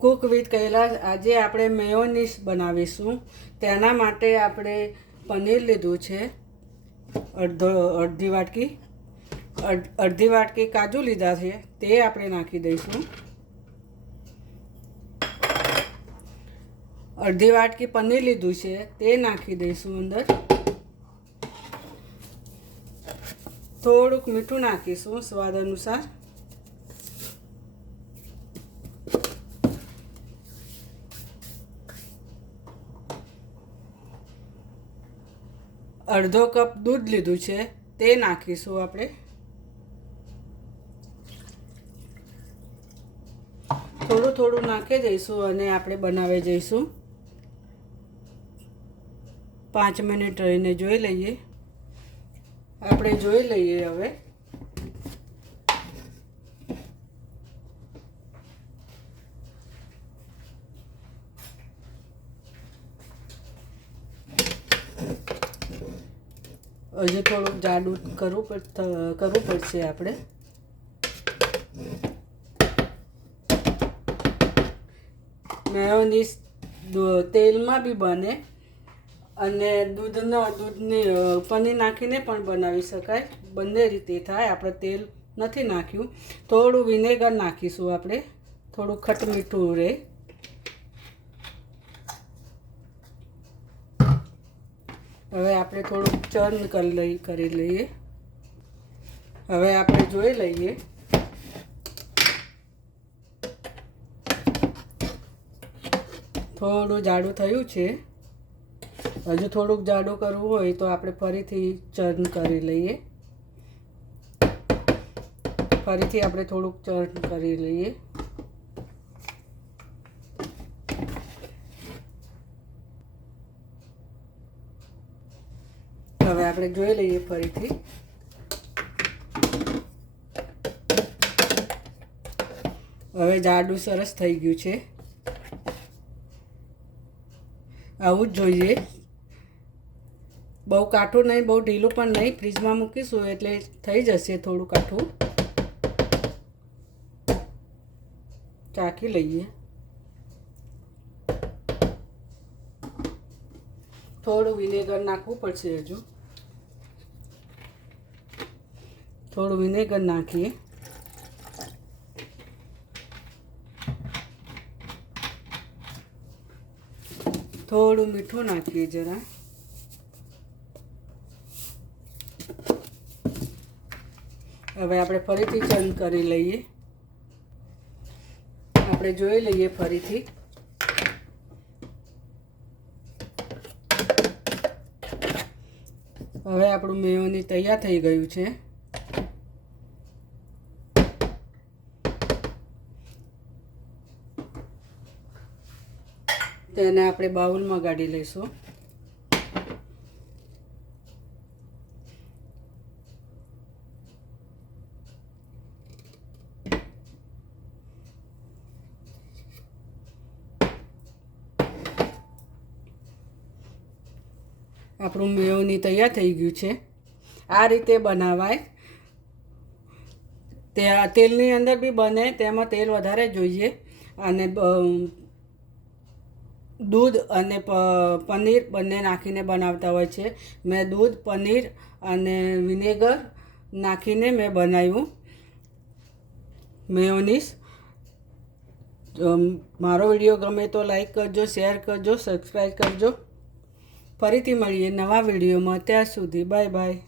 Cook with Kailash આજે આપણે mayonnaise બનાવીશું। તેના માટે આપણે પનીર લીધું છે અડધી વાટકી કાજુ લીધા છે, તે આપણે નાખી દઈશું। અડધી વાટકી પનીર લીધું છે, તે નાખી દઈશું અંદર। થોડુંક મીઠું નાખીશું સ્વાદ અનુસાર। અડધો કપ દૂધ લીધું છે, તે નાખીશું આપણે। થોડું થોડું નાખી જઈશું અને આપણે બનાવી જઈશું। 5 મિનિટ રહીને જોઈ લઈએ। આપણે જોઈ લઈએ હવે। હજુ થોડુંક જાડું કરવું પડશે આપણે। મેયોનીઝ તેલમાં બી બને અને દૂધની પનીર નાખીને પણ બનાવી શકાય, બંને રીતે થાય। આપણે તેલ નથી નાખ્યું। થોડું વિનેગર નાખીશું આપણે, થોડું ખટ મીઠું રહે। હવે આપણે થોડુંક ચર્ન કરી લઈએ। હવે આપણે જોઈ લઈએ। થોડું જાડું થયું છે। હજુ થોડુંક જાડું કરવું હોય તો આપણે ફરીથી ચર્ન કરી લઈએ। ફરીથી આપણે થોડુંક ચર્ન કરી લઈએ। હવે આપણે જોઈ લઈએ ફરીથી। હવે જાડું સરસ થઈ ગયું છે। આવું જ જોઈએ। બહુ કાઠું નહીં, બહુ ઢીલું પણ નહીં। ફ્રીજમાં મૂકીશું એટલે થઈ જશે થોડું કાઠું। ચાખી લઈએ। થોડું વિનેગર નાખવું પડશે હજુ। થોડું વિનેગર નાખીએ। થોડું મીઠું નાખીએ જરા। હવે આપણે ફરીથી ચર્ન કરી લઈએ। આપણે જોઈ લઈએ ફરીથી। હવે આપણું મેયોનીઝ તૈયાર થઈ ગયું છે। તેને આપણે બાઉલમાં કાઢી લઈશું। આપણું મેયોનીઝ તૈયાર થઈ ગયું છે। આ રીતે બનાવાય। તે તેલની અંદર બી બને, તેમાં તેલ વધારે જોઈએ। અને દૂધ અને પનીર બંને નાખીને બનાવતા હોય છે। મેં દૂધ, પનીર અને વિનેગર નાખીને મેં બનાવ્યું મેયોનીઝ। મારો વિડીયો ગમે તો લાઈક કરજો, શેર કરજો, સબસ્ક્રાઈબ કરજો। ફરીથી મળીએ નવા વિડીયોમાં। ત્યાં સુધી બાય બાય।